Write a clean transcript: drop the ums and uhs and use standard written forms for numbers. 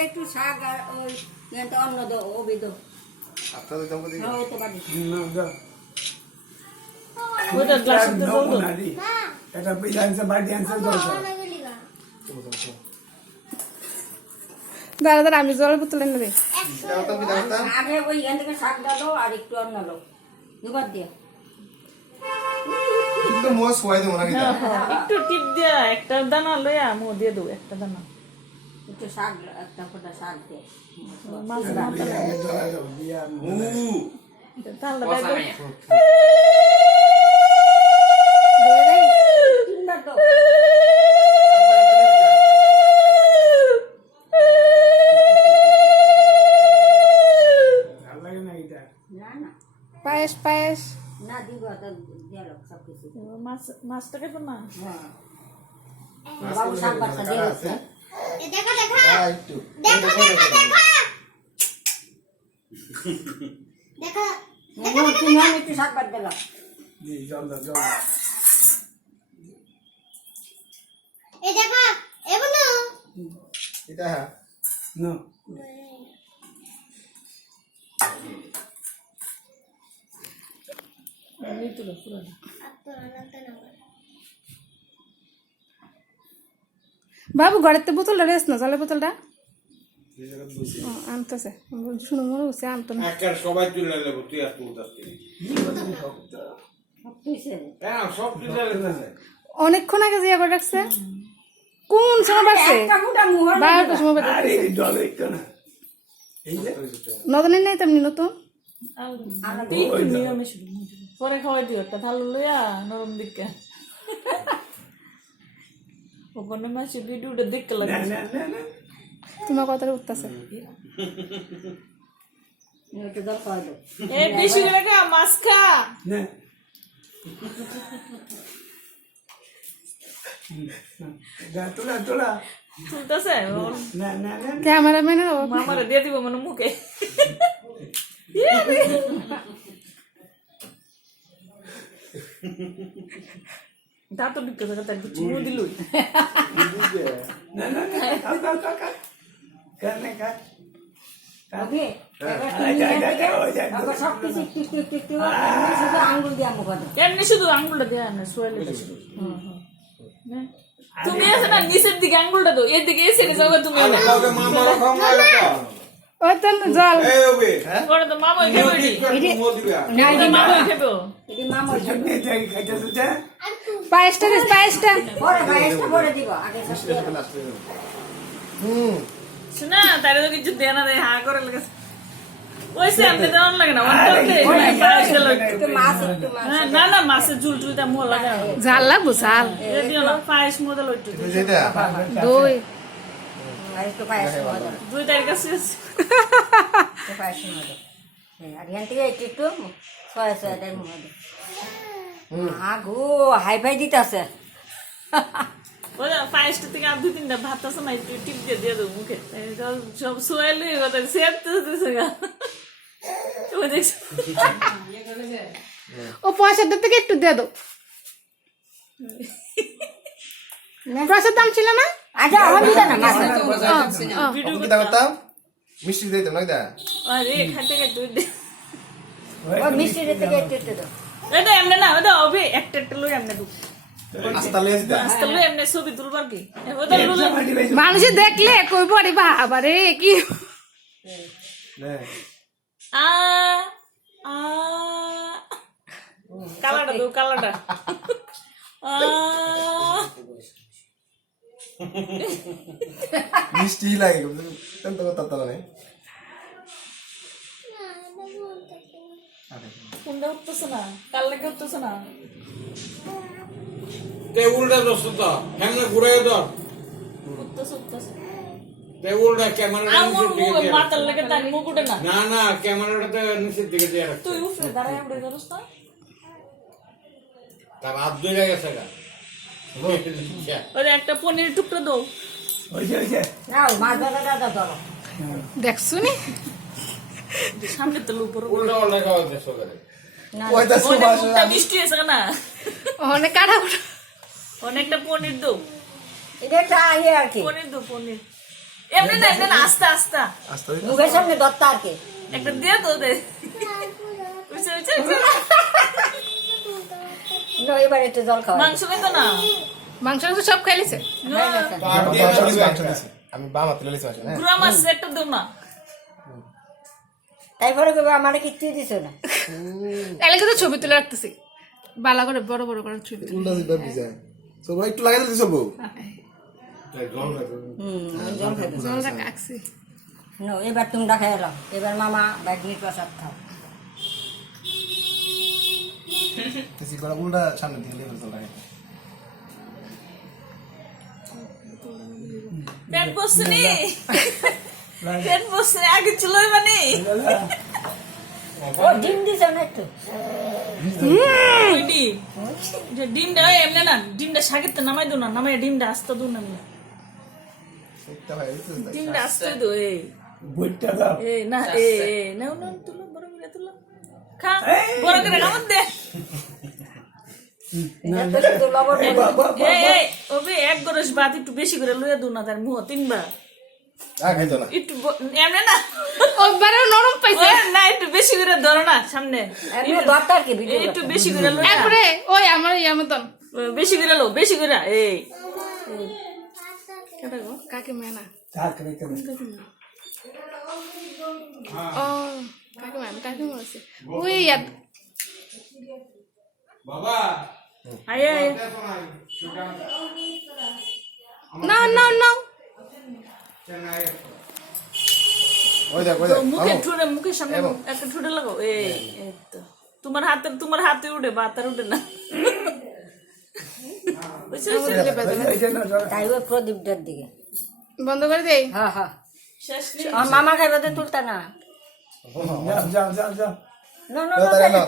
একটু শাক আর ওই অন্য দো ওবি দো আপনাদের দাম কত? হ্যাঁ তো পারি না দাও ওটা গ্লাস তো দাও তো এটা বিলান্সে বাড়ি আনছে দাও দাঁড়া দাঁড়া আমি জলের বোতল এনে দিই দাও তো কি দাও তা? আগে ওই এখান থেকে শাক দাও আর একটু অন্য লো দুবার দিয়ে কিন্তু মোস হওয়াই দেবো না কিন্তু। একটু টিপ দিয়া একটা দানা লইয়া মো দিয়ে দেবো একটা দানা একটু শাক একটা ফোঁটা শাক দিয়ে মাছ ভাত তাহলে তিনবার তো ভালো লাগে না এটা না না পায়েস পায়েস না দিব তো দিয়ে লোক সব কিছু মাছটা কেটে না হ্যাঁ বাবু শাক বাচ্চা দিয়ে আছে? দিচ্ছে একটু। তুমি একটু শাক বাদ দিলাম জি জল দাও জল এটা হ্যাঁ। না তুলো পুরো বাবু ঘরের তো বোতলটা রেস না জলের বোতলটা আনতেছে শুনো মনে হচ্ছে আনতো না একের সবাই তুলে নেবো তুই আর তুলতে হ্যাঁ সব তুলে নেবে অনেকক্ষণ আগে জিয়া করে রাখছে কোন সময় বাড়ছে একটা ফুটা মুহর 12টার সময় বাড়ছে আরে জল একটু না এই যে নতুনের নেই তেমনি নতুন পরে খাওয়াই দিও একটা ভালো লইয়া নরম দিকে ওখানে মাসে ভিডিওটা দেখতে লাগে না না না তোমার কথাটা উঠতেছে একটু জল খাওয়াই দাও এ বেশি করে খা মাছ খা না না তোলা তোলা তুলতেছে না না না ক্যামেরাম্যান মামারে দিয়ে দিব মানে মুখে তা তো ঢুকে থাকে তার কিছু মুখ দিল না না না কাল কাল কাল কাল করনে কাল ওকে এবার তুমি আবার সব কিছু একটু একটু একটু শুধু আঙ্গুল দিয়ে মুখ দাও এমনি শুধু আঙ্গুলটা দেয়া না সোয়ালে শুধু তুমি আছে না নিচের দিকে আঙ্গুলটা দাও এর দিকে এসে যাবে তুমি মামারা খাওয়া ওই তো জল এই ওবে করে তো মামা খাবে মো দিবে না এটি মামা খাবে এটি মামা জন্য যাই খাইতে সুতে পায়েসটা দিস পায়েসটা পরে গায়েসটা পরে দিব আগে সব দিয়ে দাও। শোনা তারে তো কিছু দেয় না দেয় হা করে লাগে ওইসে আপনি দেওয়ার লাগে না অন্তত একটু মাছ না না মাছের ঝুল টুলটা মোহ লাগে না ঝাল লাগবো ঝাল দিও না পায়েস মজা লইটু যেটা দই আর একটু পায়েস মজা দুই তারিখ আছে একটু পায়েস মজা আর এখান থেকে একটু একটু ছয় ছয় দেয় মজা আগো হাই ফাই দিতেছে ওই পায়েসটা থেকে আর দুই তিনটা ভাত আছে না একটু টিপ দিয়ে দিয়ে দেবো মুখে সব সোয়াইলে সেট তো দিতেছে গা ওই দেখছি ও পয়সাটা থেকে একটু দিয়ে দাও পয়সার দাম ছিল না আচ্ছা আমার দিদা না মাছ ভিডিও কি করতাম? মিষ্টি দিতাম না এটা? আরে খাতে খাতে দুই দে ওই মিষ্টির থেকে একটু একটু দাও এটা এমনি না ওটা হবে একটা একটা লই এমনি দু আস্তা লইয়া দিতা? আস্তে লই এমনি ছবি তুলবার কি ওটা লুলে মানুষে দেখলে কইব আরে বাবা রে কি না। আ আ কালাটা দো কালাটা আ মিষ্টি লাগে কিন্তু কথা তো নাই। কোনটা উঠতেছে না কাল লাগে উঠতেছে না টেবিলটা দোস্ত তো হ্যাংলে ঘুরে দাও উঠতেছে উঠতেছে টেবিলটা ক্যামেরাটা আমার নিচের দিকে মুখ দিয়ে মাথার লাগে তার মুখ উঠে না না না ক্যামেরাটা নিচের দিকে দিয়ে রাখ তুই উপরে দাঁড়ায় উঠে যাস না তার হাত ধরে গেছে গা ওই একটা পনির টুকরো দাও ওই যে নাও মাছ ভাজা দাও ধরো দেখছো নি সামনে তো উপর উল্টা উল্টা খাওয়া দেশো করে ওইটা ওই সুবাস মুখটা মিষ্টি আছে না অনেক কাটা অনেকটা পনির দাও এটা চাই আর কি পনির দাও পনির এমনি না আস্তে আস্তে আস্তে দিতে মুখের সামনে দত্তা আর কি একটা দিয়ে তো দে উঠছে, উঠছে, উঠছে। এবার একটু জল খাওয়া মাংস খেতো না মাংস তো সব খাইলিছে পাট দিয়ে মাংস দিছি, না মাংস দিছি। আমি বাম হাতে লেলিছি মাংস, হ্যাঁ গুড়া মাছ একটা দেও না তারপরে কবে আমার কিচ্ছু দিছ না এলাকা তো ছবি তুলে রাখতেছি বালা করে বড় বড় করে ছবি তুলে। উল্টা দিতে ভিজায় সব একটু লাগাই দিতে চলবো জল খাবে জলটা কাকছি এবার তুমি দেখাই এলাম এবার মামা ব্যাগনির প্রসাদ খাও তেসি করা উল্টা সামনে দিকে লেগে চল লাগে পেট বসছে নি পেট বসছে নি, আগে চুলোই মানে ও ডিম দিছ না একটু ওই ডিম যে ডিমটা ওই এমনি না ডিমটা শাকের তো নামাই দো না নামাই ডিমটা আস্তে দো না একটা ভাই দিতে ডিমটা আস্তে দো এই বইটা দাও এই না নাও নাও তুলো বড় করে তুলো খা বড় করে খাবার দে একটু লবণ এই এই ওবে এক গরস ভাত একটু বেশি করে লইয়া দো না তার মুহ তিনবার আর খাইতো না একটু এমনি না ওবারও নরম পাইছে ওই না একটু বেশি করে ধরো না সামনে এমনি দত্তা আর কি ভিডিও একটু বেশি করে লইয়া একবারে ওই আমার ইয়া মতন বেশি করে লো বেশি করে এই কেটা গো কাকে মেনা চার করে করে ও কাকে মারছে ওই ইয়া বাবা আয় আয় না না না ওই দেখ ওই তো দেখ মুখে ঠুড়ে মুখের সামনে একটা ঠুড়ে লাগাও এই এই তো তোমার হাতে উঠে বাতার উঠে না বুঝছো, বুঝছো? এই যে না তাই ওই প্রদীপটার দিকে বন্ধ করে দেই হ্যাঁ হ্যাঁ শেষ নেই আমার মামা খাইবে তো তুলতা না যাও যাও যাও যাও না তাই না